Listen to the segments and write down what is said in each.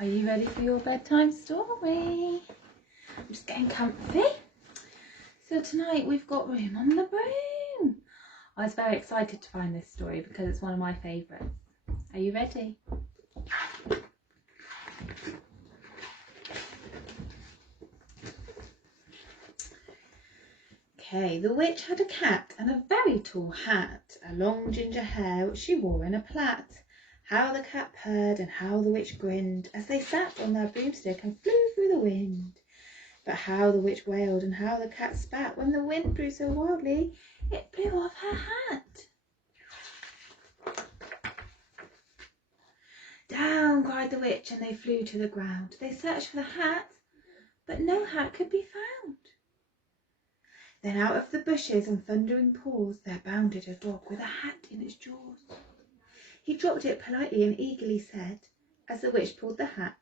Are you ready for your bedtime story? I'm just getting comfy. So tonight we've got Room on the Broom. I was very excited to find this story because it's one of my favourites. Are you ready? Okay, the witch had a cat and a very tall hat, a long ginger hair which she wore in a plait. How the cat purred and how the witch grinned as they sat on their broomstick and flew through the wind. But how the witch wailed and how the cat spat when the wind blew so wildly it blew off her hat. Down cried the witch and they flew to the ground. They searched for the hat, but no hat could be found. Then out of the bushes and thundering paws there bounded a dog with a hat in its jaws. He dropped it politely and eagerly said, as the witch pulled the hat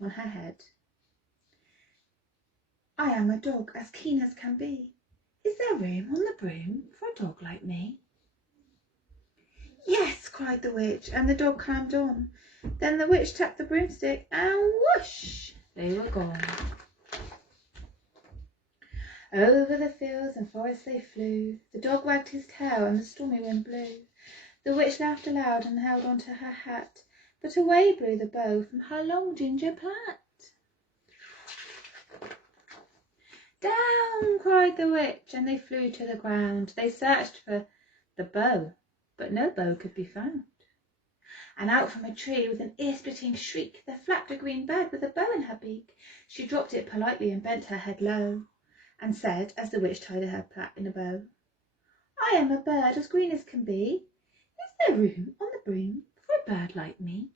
on her head, "I am a dog as keen as can be. Is there room on the broom for a dog like me?" "Yes," cried the witch, and the dog climbed on. Then the witch tapped the broomstick and whoosh, they were gone. Over the fields and forests they flew. The dog wagged his tail and the stormy wind blew. The witch laughed aloud and held on to her hat, but away blew the bow from her long ginger plait. Down cried the witch and they flew to the ground. They searched for the bow, but no bow could be found. And out from a tree with an ear-splitting shriek there flapped a green bird with a bow in her beak. She dropped it politely and bent her head low, and said, as the witch tied her plait in a bow, "I am a bird as green as can be. Is there room on the broom for a bird like me?"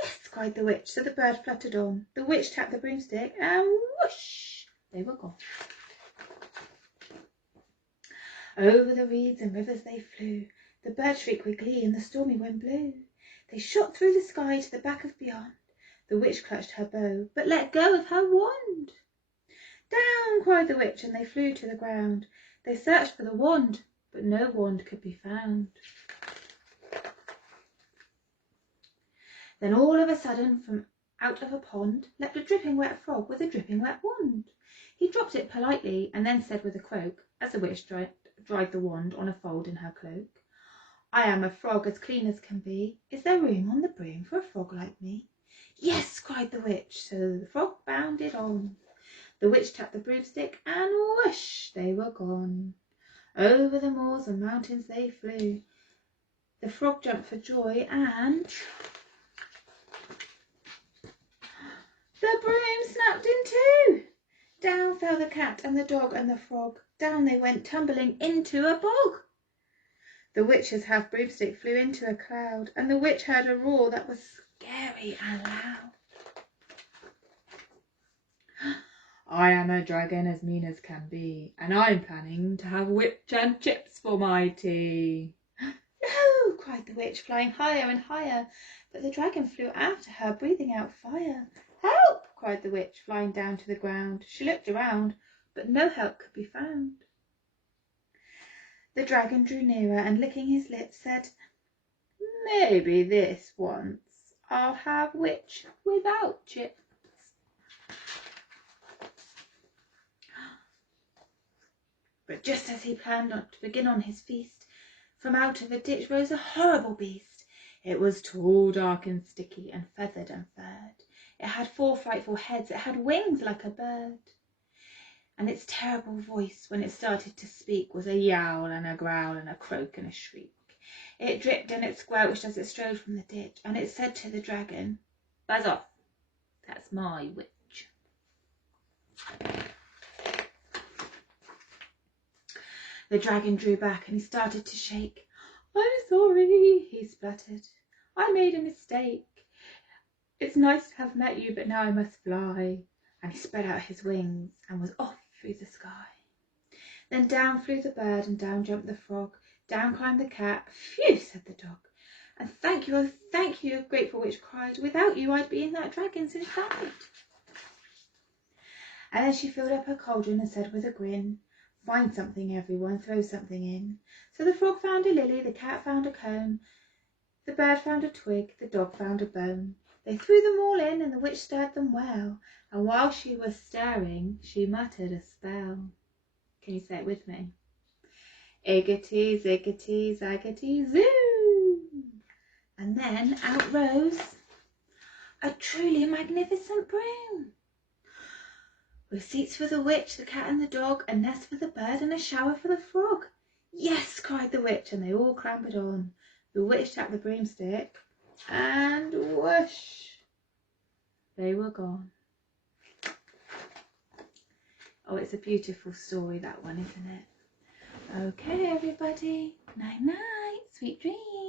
"Yes," cried the witch, so the bird fluttered on. The witch tapped the broomstick and whoosh, they were gone. Over the reeds and rivers they flew. The bird shrieked with glee and the stormy wind blew. They shot through the sky to the back of beyond. The witch clutched her bow, but let go of her wand. Down cried the witch and they flew to the ground. They searched for the wand, but no wand could be found. Then all of a sudden from out of a pond leapt a dripping wet frog with a dripping wet wand. He dropped it politely and then said with a croak, as the witch dried the wand on a fold in her cloak, "I am a frog as clean as can be. Is there room on the broom for a frog like me?" "Yes," cried the witch, so the frog bounded on. The witch tapped the broomstick and whoosh, they were gone. Over the moors and mountains they flew. The frog jumped for joy and the broom snapped in two. Down fell the cat and the dog and the frog. Down they went tumbling into a bog. The witch's half broomstick flew into a cloud, and the witch heard a roar that was scary and loud. "I am a dragon as mean as can be, and I'm planning to have witch and chips for my tea." "No," cried the witch, flying higher and higher, but the dragon flew after her, breathing out fire. "Help!" cried the witch, flying down to the ground. She looked around, but no help could be found. The dragon drew nearer and, licking his lips, said, "Maybe this once I'll have witch without chips." But just as he planned to begin on his feast, from out of a ditch rose a horrible beast. It was tall, dark and sticky, and feathered and furred. It had 4 frightful heads. It had wings like a bird. And its terrible voice, when it started to speak, was a yowl and a growl and a croak and a shriek. It dripped and it squelched as it strode from the ditch, and it said to the dragon, "Buzz off, that's my witch." The dragon drew back and he started to shake. "I'm sorry," he spluttered. "I made a mistake. It's nice to have met you, but now I must fly." And he spread out his wings and was off through the sky. Then down flew the bird and down jumped the frog. Down climbed the cat. "Phew," said the dog. "And thank you, oh thank you," grateful witch cried. "Without you I'd be in that dragon's inside." And then she filled up her cauldron and said with a grin, "Find something, everyone, throw something in." So the frog found a lily, the cat found a cone, The bird found a twig, the dog found a bone. They threw them all in, and the witch stirred them well. And while she was stirring, she muttered a spell. Can you say it with me? Iggity, ziggity, zaggity, zoo! And then out rose a truly magnificent broom, with seats for the witch, the cat and the dog, a nest for the bird and a shower for the frog. Yes, cried the witch, and they all clambered on. The witch tapped the broomstick, and whoosh, they were gone. Oh, it's a beautiful story, that one, isn't it? Okay, everybody. Night, night. Sweet dreams.